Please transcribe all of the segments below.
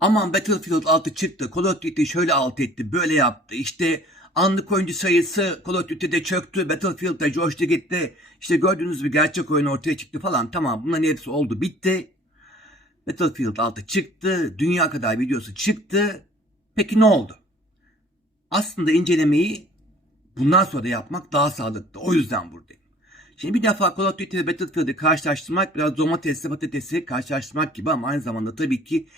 Aman Battlefield 6 çıktı. Call of Duty şöyle alt etti, böyle yaptı. İşte anlık oyuncu sayısı Call of Duty'de çöktü. Battlefield'da coştu gitti. İşte gördüğünüz bir gerçek oyun ortaya çıktı falan. Tamam bunların hepsi oldu bitti. Battlefield 6 çıktı. Dünya kadar videosu çıktı. Peki ne oldu? Aslında incelemeyi bundan sonra yapmak daha sağlıklı. O yüzden buradayım. Şimdi bir defa Call of Duty ve Battlefield'i karşılaştırmak biraz domatesle patatesi karşılaştırmak gibi ama aynı zamanda tabii ki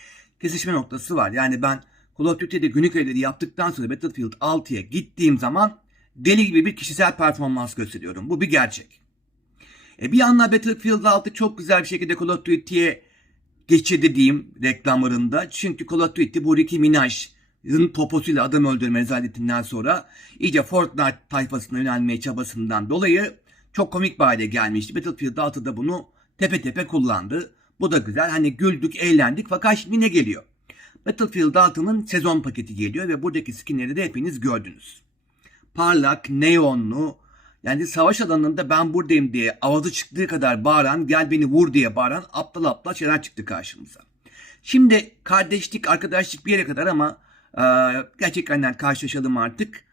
kesişme noktası var. Yani ben Call of Duty'de günlük görevleri yaptıktan sonra Battlefield 6'ya gittiğim zaman deli gibi bir kişisel performans gösteriyorum. Bu bir gerçek. E bir yandan Battlefield 6 çok güzel bir şekilde Call of Duty'ye geçirdi diyeyim reklamlarında. Çünkü Call of Duty bu Nicki Minaj'ın poposuyla adam öldürme rezaletinden sonra iyice Fortnite tayfasına yönelmeye çabasından dolayı çok komik bir hale gelmişti. Battlefield 6'da bunu tepe tepe kullandı. Bu da güzel. Hani güldük, eğlendik fakat şimdi ne geliyor? Battlefield 6'nın sezon paketi geliyor ve buradaki skinleri de hepiniz gördünüz. Parlak, neonlu, yani savaş alanında ben buradayım diye avazı çıktığı kadar bağıran, gel beni vur diye bağıran aptal aptal şeyler çıktı karşımıza. Şimdi kardeşlik, arkadaşlık bir yere kadar ama e, gerçekten karşılaşalım artık.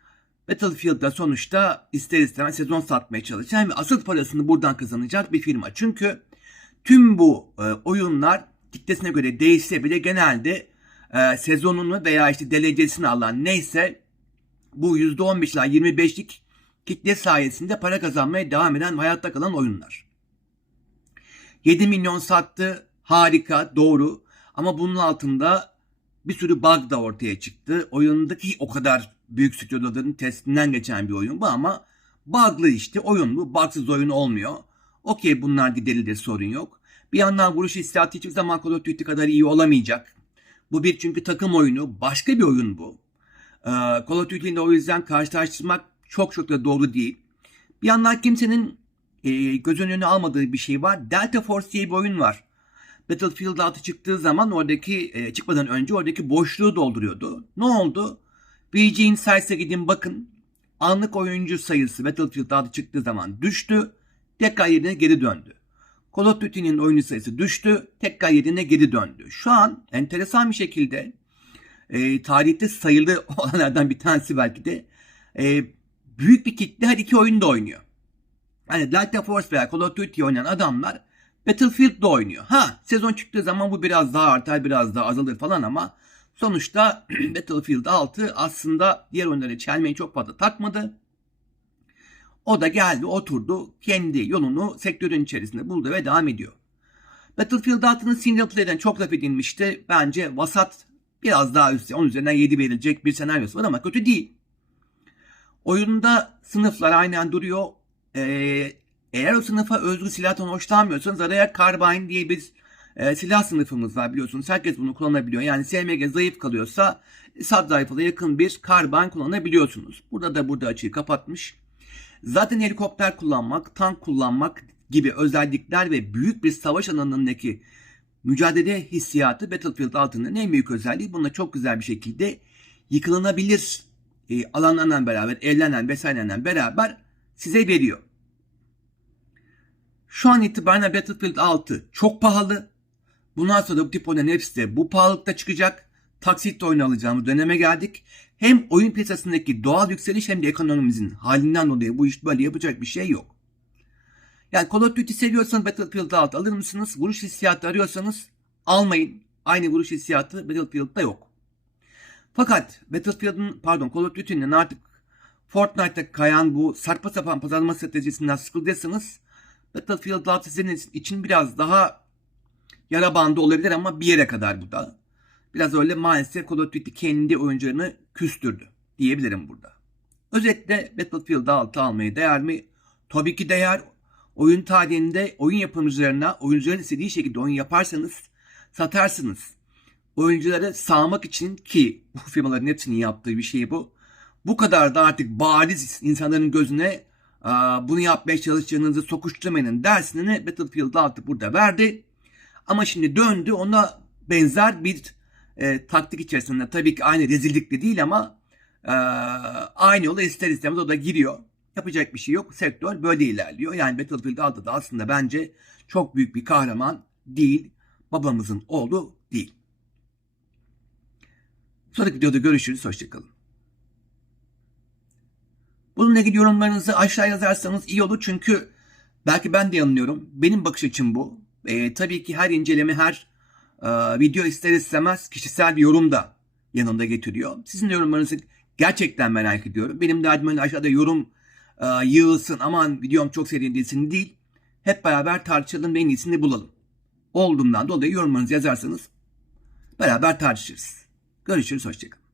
Battlefield'da sonuçta ister istemez sezon satmaya çalışan ve asıl parasını buradan kazanacak bir firma. Çünkü tüm bu e, oyunlar kitlesine göre değişse bile genelde e, sezonunu veya işte derecesini alan neyse bu %15 ila 25'lik kitle sayesinde para kazanmaya devam eden hayatta kalan oyunlar. 7 milyon sattı harika doğru ama bunun altında bir sürü bug da ortaya çıktı. Oyundaki o kadar büyük stüdyoların testinden geçen bir oyun bu ama bug'lı işte oyun bu. Bugsız oyun olmuyor. Okey bunlar giderilir sorun yok. Bir yandan vuruş hissiyatı hiçbir zaman Call of Duty kadar iyi olamayacak. Bu bir çünkü takım oyunu. Başka bir oyun bu. Ee, Call of Duty'yle o yüzden karşılaştırmak çok çok da doğru değil. Bir yandan kimsenin e, göz önüne almadığı bir şey var. Delta Force diye bir oyun var. Battlefield 6 çıktığı zaman oradaki e, çıkmadan önce oradaki boşluğu dolduruyordu. Ne oldu? VG Insights'e gidin bakın. Anlık oyuncu sayısı Battlefield 6 çıktığı zaman düştü. Tekrar yerine geri döndü. Call of Duty'nin oyuncu sayısı düştü. Tekrar yerine geri döndü. Şu an enteresan bir şekilde e, tarihte sayılı olanlardan bir tanesi belki de e, büyük bir kitle her iki oyunda oynuyor. Hani Delta Force veya Call of Duty oynayan adamlar Battlefield'da oynuyor. Ha sezon çıktığı zaman bu biraz daha artar biraz daha azalır falan ama sonuçta Battlefield 6 aslında diğer oyunları çelmeyi çok fazla takmadı. O da geldi oturdu kendi yolunu sektörün içerisinde buldu ve devam ediyor. Battlefield 6'nın single play'den çok laf edilmişti. Bence vasat biraz daha üstte 10 üzerinden 7 verilecek bir senaryosu var ama kötü değil. Oyunda sınıflar aynen duruyor. Ee, eğer o sınıfa özgü silahtan hoşlanmıyorsanız araya Carbine diye bir e, silah sınıfımız var biliyorsunuz. Herkes bunu kullanabiliyor. Yani SMG zayıf kalıyorsa SAT rifle'a yakın bir Carbine kullanabiliyorsunuz. Burada da burada açığı kapatmış. Zaten helikopter kullanmak, tank kullanmak gibi özellikler ve büyük bir savaş alanındaki mücadele hissiyatı Battlefield 6'nın en büyük özelliği. Bununla çok güzel bir şekilde yıkılınabilir e, alanlarla beraber, evlenen vesaireden beraber size veriyor. Şu an itibariyle Battlefield 6 çok pahalı. Bundan sonra bu tip oyunların hepsi de bu pahalılıkta çıkacak. Taksitle oyun alacağımız döneme geldik. Hem oyun piyasasındaki doğal yükseliş hem de ekonomimizin halinden dolayı bu iş böyle yapacak bir şey yok. Yani Call of Duty seviyorsanız Battlefield 6 alır mısınız? Vuruş hissiyatı arıyorsanız almayın. Aynı vuruş hissiyatı Battlefield'da yok. Fakat Battlefield'ın pardon Call of Duty'nin artık Fortnite'da kayan bu saçma sapan pazarlama stratejisinden sıkıldıysanız Battlefield 6 sizin için biraz daha yara bandı olabilir ama bir yere kadar bu da. Biraz öyle maalesef Call of Duty kendi oyuncularını küstürdü diyebilirim burada. Özetle Battlefield 6 almaya değer mi? Tabii ki değer. Oyun tarihinde oyun yapımcılarına oyuncuların istediği şekilde oyun yaparsanız satarsınız. Oyuncuları sağmak için ki bu firmaların hepsinin yaptığı bir şey bu. Bu kadar da artık bariz insanların gözüne bunu yapmaya çalıştığınızı sokuşturmayın dersini Battlefield 6 burada verdi. Ama şimdi döndü ona benzer bir e, taktik içerisinde tabii ki aynı rezillikli değil ama e, aynı yola ister istemez o da giriyor. Yapacak bir şey yok. Sektör böyle ilerliyor. Yani Battlefield 6 da aslında bence çok büyük bir kahraman değil. Babamızın oğlu değil. Sonraki videoda görüşürüz. Hoşçakalın. Bununla ilgili yorumlarınızı aşağı yazarsanız iyi olur. Çünkü belki ben de yanılıyorum. Benim bakış açım bu. Ee, tabii ki her inceleme, her video ister istemez kişisel bir yorum da yanında getiriyor. Sizin yorumlarınızı gerçekten merak ediyorum. Benim derdim öyle aşağıda yorum e, yığılsın aman videom çok seyredilsin değil. Hep beraber tartışalım ve en iyisini bulalım. Olduğumdan dolayı yorumlarınızı yazarsanız beraber tartışırız. Görüşürüz, hoşçakalın.